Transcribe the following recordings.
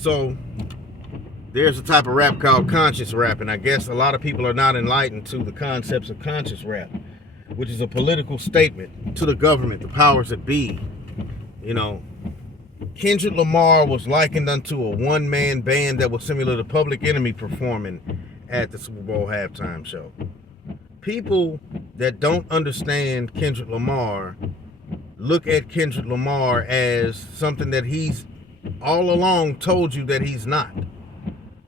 So there's a type of rap called conscious rap, and I guess a lot of people are not enlightened to the concepts of conscious rap, which is a political statement to the government, the powers that be. You know, Kendrick Lamar was likened unto a one-man band that was similar to Public Enemy performing at the Super Bowl halftime show. People that don't understand Kendrick Lamar look at Kendrick Lamar as something that he's all along told you that he's not.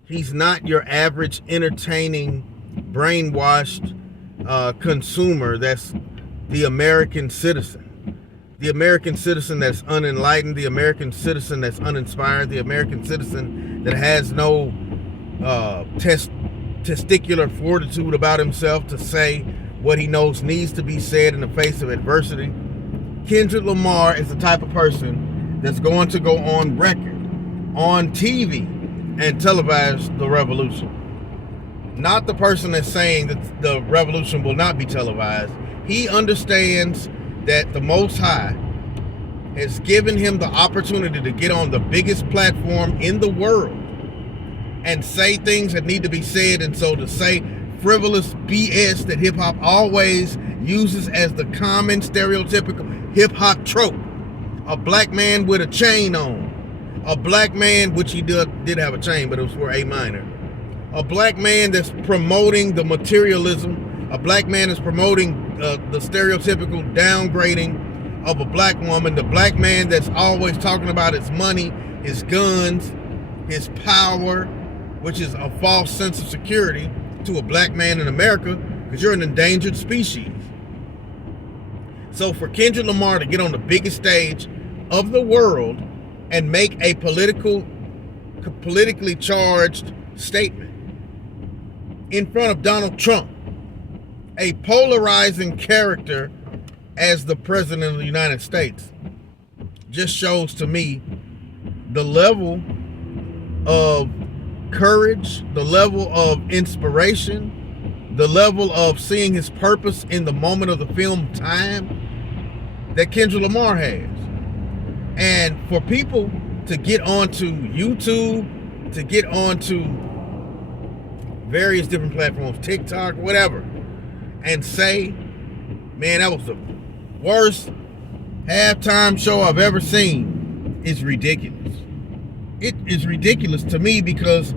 He's not your average entertaining, brainwashed consumer that's the American citizen. The American citizen that's unenlightened, the American citizen that's uninspired, the American citizen that has no testicular fortitude about himself to say what he knows needs to be said in the face of adversity. Kendrick Lamar is the type of person that's going to go on record, on TV, and televise the revolution. Not the person that's saying that the revolution will not be televised. He understands that the Most High has given him the opportunity to get on the biggest platform in the world and say things that need to be said, and so to say frivolous BS that hip-hop always uses as the common stereotypical hip-hop trope. A black man with a chain on. A black man, which he did have a chain, but it was for A minor. A black man that's promoting the materialism. A black man that's promoting the stereotypical downgrading of a black woman. The black man that's always talking about his money, his guns, his power, which is a false sense of security to a black man in America, because you're an endangered species. So for Kendrick Lamar to get on the biggest stage of the world and make a politically charged statement in front of Donald Trump, a polarizing character as the president of the United States, just shows to me the level of courage, the level of inspiration, the level of seeing his purpose in the moment of the film time that Kendrick Lamar has. And for people to get onto YouTube, to get onto various different platforms, TikTok, whatever, and say, man, that was the worst halftime show I've ever seen, is ridiculous. It is ridiculous to me, because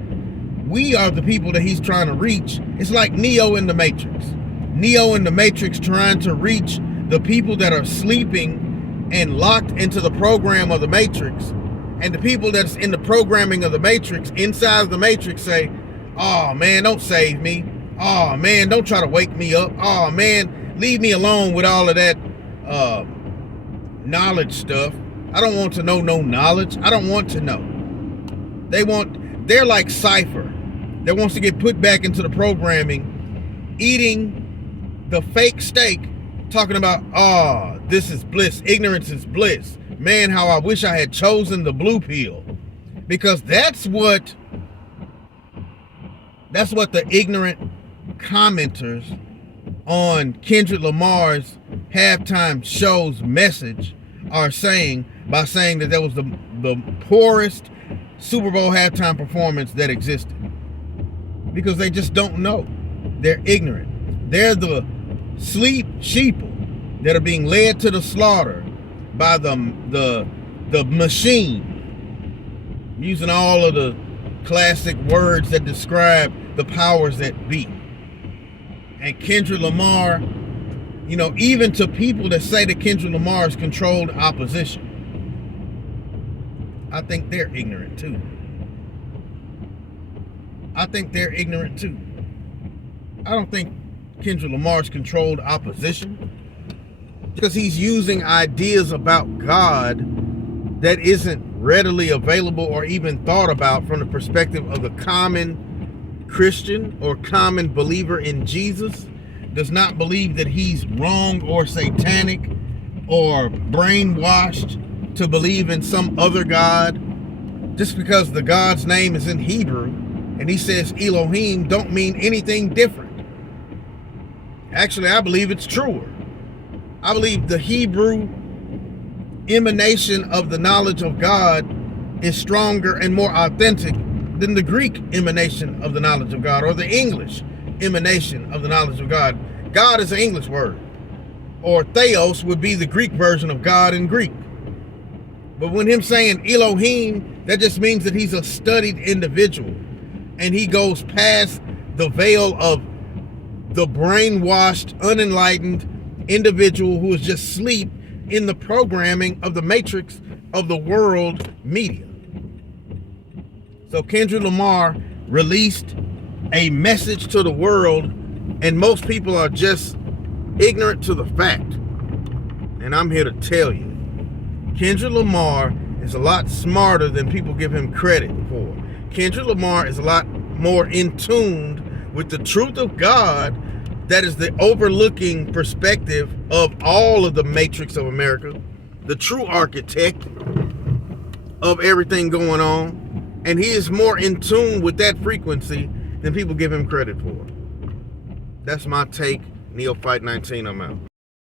we are the people that he's trying to reach. It's like Neo in the Matrix. Neo in the Matrix trying to reach the people that are sleeping and locked into the program of the Matrix, and the people that's in the programming of the Matrix, inside of the Matrix, say, oh man, don't save me. Oh man, don't try to wake me up. Oh man, leave me alone with all of that knowledge stuff. I don't want to know no knowledge. I don't want to know. They're like Cypher that wants to get put back into the programming, eating the fake steak, talking about, oh, this is bliss. Ignorance is bliss. Man, how I wish I had chosen the blue pill. Because that's what the ignorant commenters on Kendrick Lamar's halftime show's message are saying, by saying that was the poorest Super Bowl halftime performance that existed. Because they just don't know. They're ignorant. They're the sleep sheeple that are being led to the slaughter by the machine, using all of the classic words that describe the powers that be. And Kendrick Lamar, you know, even to people that say that Kendrick Lamar is controlled opposition, I think they're ignorant too. I think they're ignorant too. I don't think Kendrick Lamar's controlled opposition, because he's using ideas about God that isn't readily available or even thought about from the perspective of the common Christian or common believer in Jesus. Does not believe that he's wrong or satanic or brainwashed to believe in some other God. Just because the God's name is in Hebrew and he says Elohim don't mean anything different. Actually, I believe it's truer. I believe the Hebrew emanation of the knowledge of God is stronger and more authentic than the Greek emanation of the knowledge of God or the English emanation of the knowledge of God. God is an English word, or theos would be the Greek version of God in Greek. But when him saying Elohim, that just means that he's a studied individual, and he goes past the veil of the brainwashed, unenlightened individual who is just asleep in the programming of the matrix of the world media. So Kendrick Lamar released a message to the world, and most people are just ignorant to the fact. And I'm here to tell you, Kendrick Lamar is a lot smarter than people give him credit for. Kendrick Lamar is a lot more in tune with the truth of God, that is the overlooking perspective of all of the matrix of America, the true architect of everything going on. And he is more in tune with that frequency than people give him credit for. That's my take. Neophyte 19, I'm out.